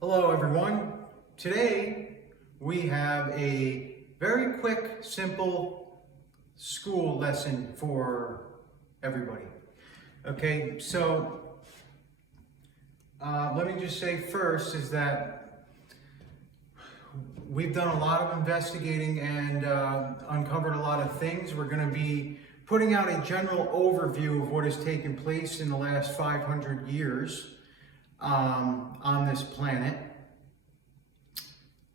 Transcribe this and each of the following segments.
Hello everyone. Today we have a very quick, simple school lesson for everybody. Okay, so let me just say first is that we've done a lot of investigating and uncovered a lot of things. We're going to be putting out a general overview of what has taken place in the last 500 years on this planet.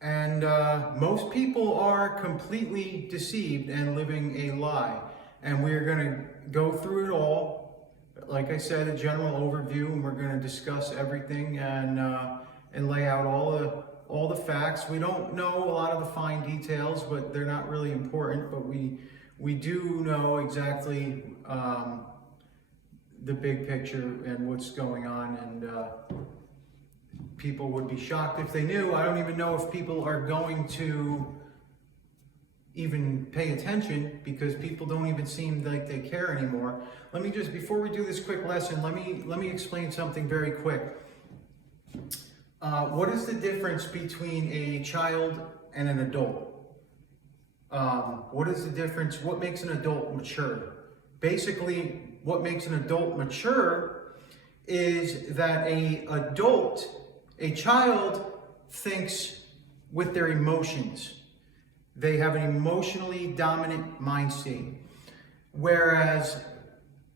And most people are completely deceived and living a lie. And we're going to go through it all. Like I said, a general overview, and we're going to discuss everything and lay out all the facts. We don't know a lot of the fine details, but they're not really important. But we do know exactly the big picture and what's going on, and people would be shocked if they knew. I don't even know if people are going to even pay attention, because people don't even seem like they care anymore. Let me just, before we do this quick lesson, let me explain something very quick. What is the difference between a child and an adult? What is the difference? What makes an adult mature? Basically, what makes an adult mature is that a child thinks with their emotions. They have an emotionally dominant mind state. Whereas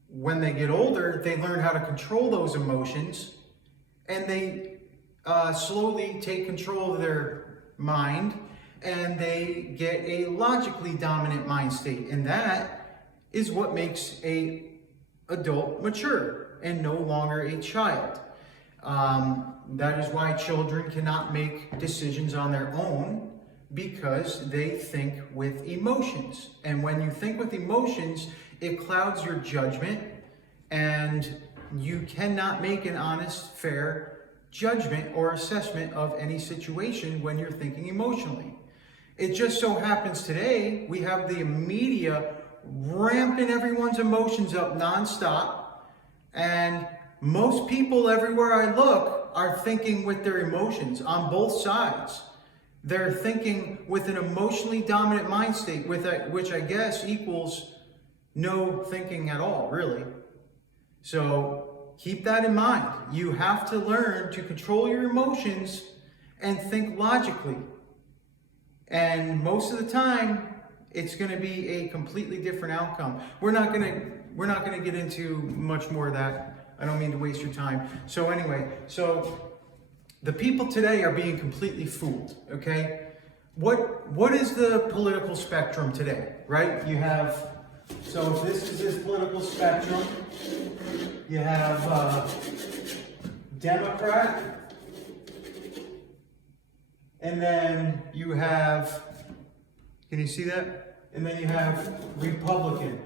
when they get older, they learn how to control those emotions, and they slowly take control of their mind, and they get a logically dominant mind state. And that is what makes an adult mature and no longer a child. That is why children cannot make decisions on their own, because they think with emotions. And when you think with emotions, it clouds your judgment, and you cannot make an honest, fair judgment or assessment of any situation when you're thinking emotionally. It just so happens today we have the media ramping everyone's emotions up nonstop, and most people everywhere I look are thinking with their emotions on both sides. They're thinking with an emotionally dominant mind state, which I guess equals no thinking at all, really. So keep that in mind. You have to learn to control your emotions and think logically. And most of the time, it's going to be a completely different outcome. We're not going to get into much more of that. I don't mean to waste your time. So anyway, the people today are being completely fooled, okay? What is the political spectrum today, right? You have, so if this is this political spectrum, you have Democrat, and then you have, can you see that? And then you have Republican,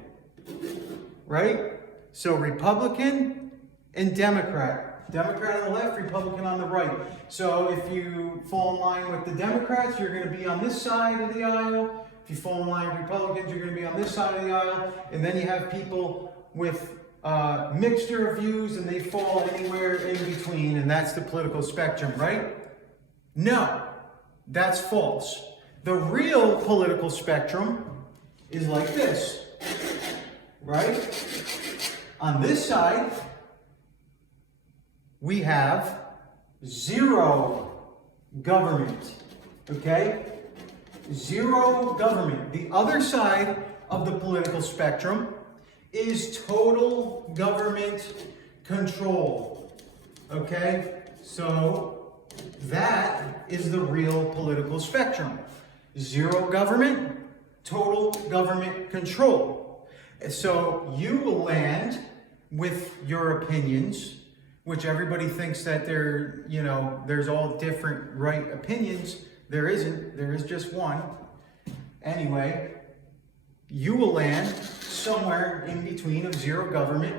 right? So Republican and Democrat. Democrat on the left, Republican on the right. So if you fall in line with the Democrats, you're going to be on this side of the aisle. If you fall in line with Republicans, you're going to be on this side of the aisle. And then you have people with mixture of views, and they fall anywhere in between, and that's the political spectrum, right? No, that's false. The real political spectrum is like this, right? On this side, we have zero government, okay? Zero government. The other side of the political spectrum is total government control, okay? So that is the real political spectrum. Zero government, total government control. So you will land with your opinions, which everybody thinks that there's all different right opinions. There isn't. There is just one. Anyway, you will land somewhere in between of zero government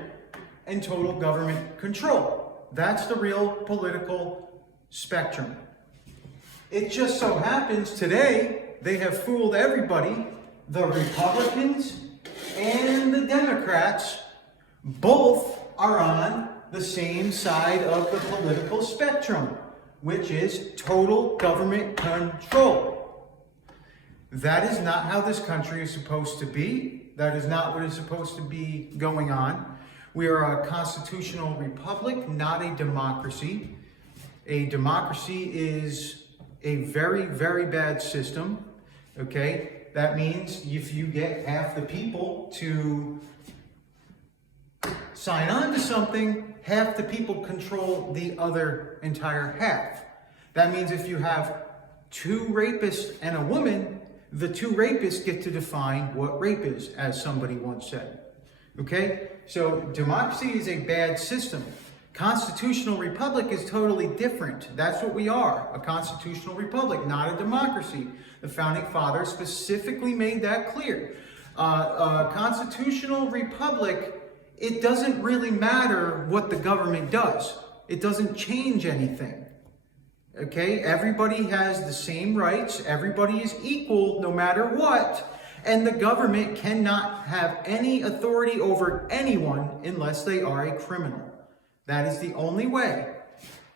and total government control. That's the real political spectrum. It just so happens today they have fooled everybody. The Republicans and the Democrats both are on the same side of the political spectrum. which is total government control. That is not how this country is supposed to be. That is not what is supposed to be going on. We are a constitutional republic, not a democracy. A democracy is a very, very bad system, okay? That means if you get half the people to sign on to something, half the people control the other entire half. That means if you have 2 rapists and a woman, the 2 rapists get to define what rape is, as somebody once said. Okay? So democracy is a bad system. Constitutional republic is totally different. That's what we are, a constitutional republic, not a democracy. The founding fathers specifically made that clear. A constitutional republic, it doesn't really matter what the government does. It doesn't change anything. Okay? Everybody has the same rights. Everybody is equal no matter what. And the government cannot have any authority over anyone unless they are a criminal. That is the only way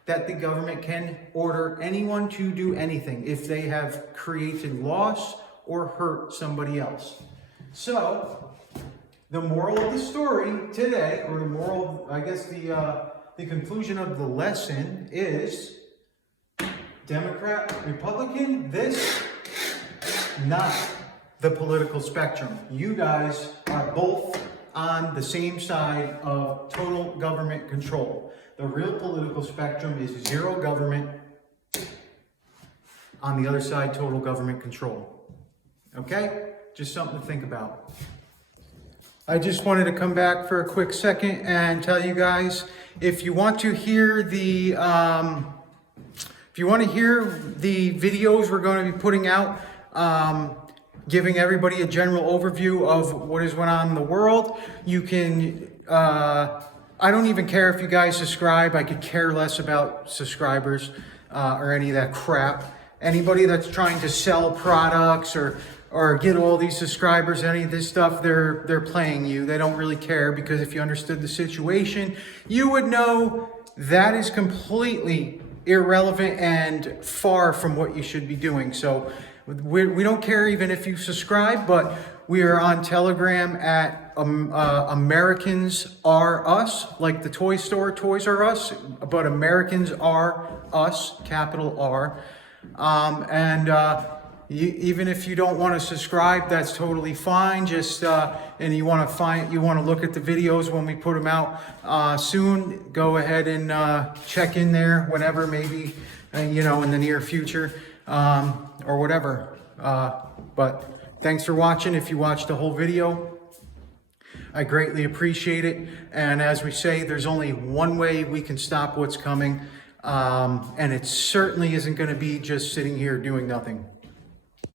that the government can order anyone to do anything, if they have created loss or hurt somebody else. So, the moral of the story today, or the moral, I guess the conclusion of the lesson is Democrat, Republican, this, not the political spectrum. You guys are both on the same side of total government control. The real political spectrum is zero government. On the other side, total government control. Okay? Just something to think about. I just wanted to come back for a quick second and tell you guys, if you want to hear the videos we're going to be putting out, giving everybody a general overview of what is going on in the world, you can, I don't even care if you guys subscribe. I could care less about subscribers or any of that crap. Anybody that's trying to sell products or get all these subscribers, any of this stuff, they're playing you. They don't really care, because if you understood the situation, you would know that is completely irrelevant and far from what you should be doing. So we don't care even if you subscribe, but we are on Telegram at Americans Are Us, like the toy store Toys R Us, but Americans Are Us, capital R. Even if you don't want to subscribe, that's totally fine. Just and you want to look at the videos when we put them out soon, go ahead and check in there whenever, maybe in the near future. Or whatever. But thanks for watching. If you watched the whole video, I greatly appreciate it. And as we say, there's only one way we can stop what's coming. And it certainly isn't going to be just sitting here doing nothing.